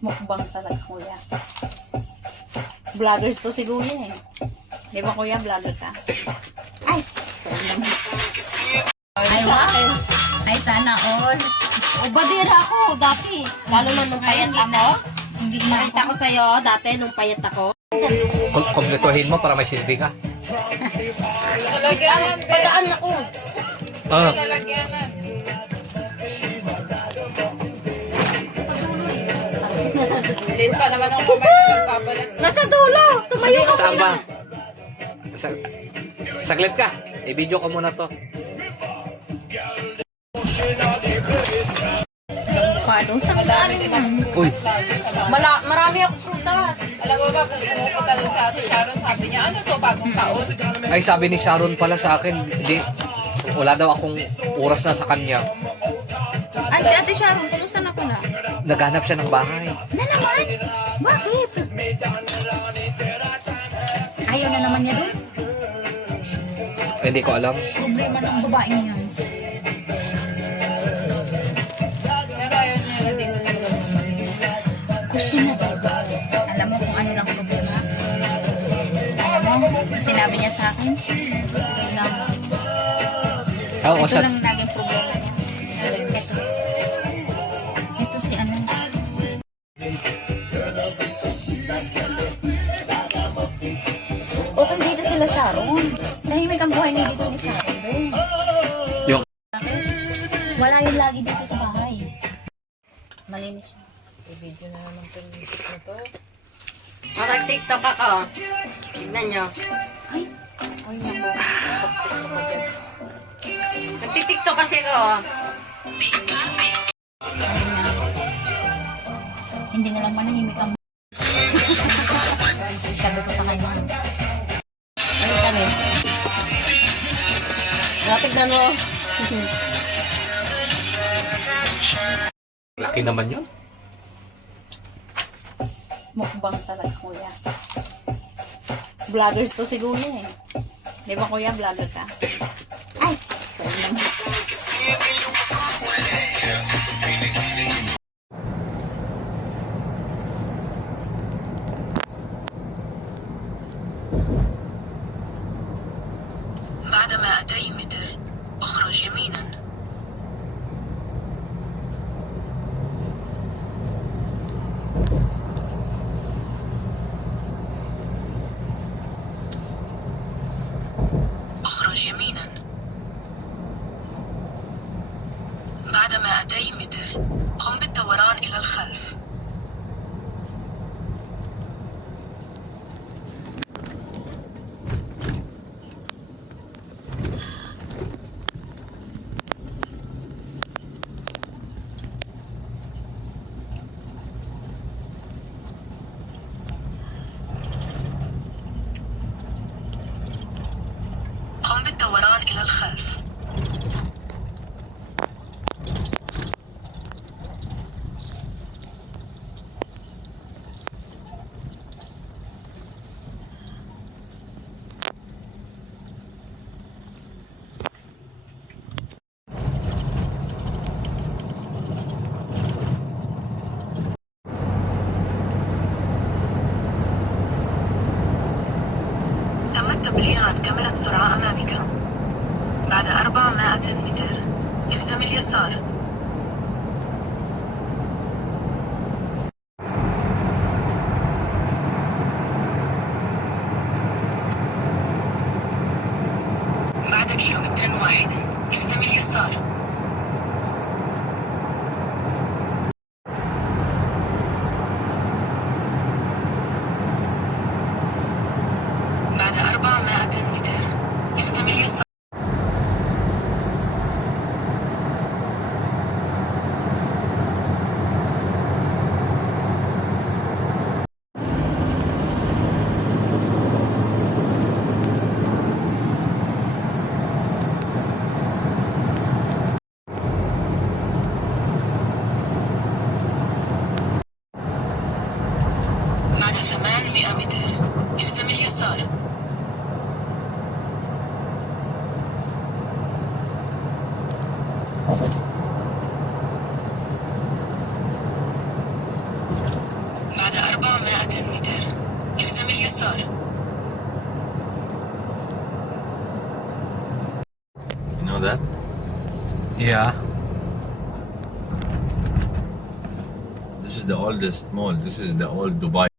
Mukbang talaga, kuya. Vloggers to si kuya eh. Di ba kuya, vlogger ka? Ay! Sorry naman. Ay, akin. Ay, sana all. O, badira ako dati. Lalo na nung payat ako. Hindi nakita ko sa'yo dati nung payat ako. Kompletuhin mo para may silbi ka. Lalagyanan, be. Padaan ako. Ah, Lalagyanan. Late pa naman ang kamay na nagpapalit. Nasa dulo! Tumayo ka saan pa. ba? Saglit ka. I-video ko muna to. Paano? Madami din ang Uy. Marami ako prutas. Alam mo ba, kung pumupunta doon sa Ate Sharon, sabi niya, ano to, bagong taon? Ay, sabi ni Sharon pala sa akin, hindi, wala daw akong oras na sa kanya. Ay, si Ate Sharon, kumusta na ko na? Naghanap siya ng bahay. Na naman? Bakit? Ayaw na naman niya doon? Ay, hindi ko alam. Problema ng babaeng yan. Pero ayaw niya na dito talaga. Gusto niya talaga. Alam mo kung ano lang problema? Alam mo, sinabi niya sa akin, lang, Oo, ito sa, lang naging problema niya. Ito si ano. Okay dito sila Sharon. Tahimik ang buhay niya dito ni Sharon. Doon. yung, Wala yung lagi dito sa bahay. Malinis siya. I-video na naman ito na to. Mag-tiktok ako. Tignan nyo. Ay, Ay, naku. nagtitiktok kasi ako. Hindi na lang manahimik ang sabi ko sa kanya. Ano kami? Tignan mo. laki naman yun. Mukbang talaga, kuya. Vloggers to si kuya eh. Di ba kuya, vlogger ka? Ay! Sorry naman. بعد 200 متر اخرج يمينا. اخرج يمينا. بعد 200 متر قم بالدوران إلى الخلف. قم بالدوران إلى الخلف. تم التبليغ عن كاميرا سرعة أمامك. بعد 400 متر الزم اليسار. بعد كيلومتر واحد الزم اليسار. بعد 400 متر الزم اليسار. بعد 800 متر الزم اليسار. اليسار. You know that? Yeah. This is the oldest mall. This is the old Dubai.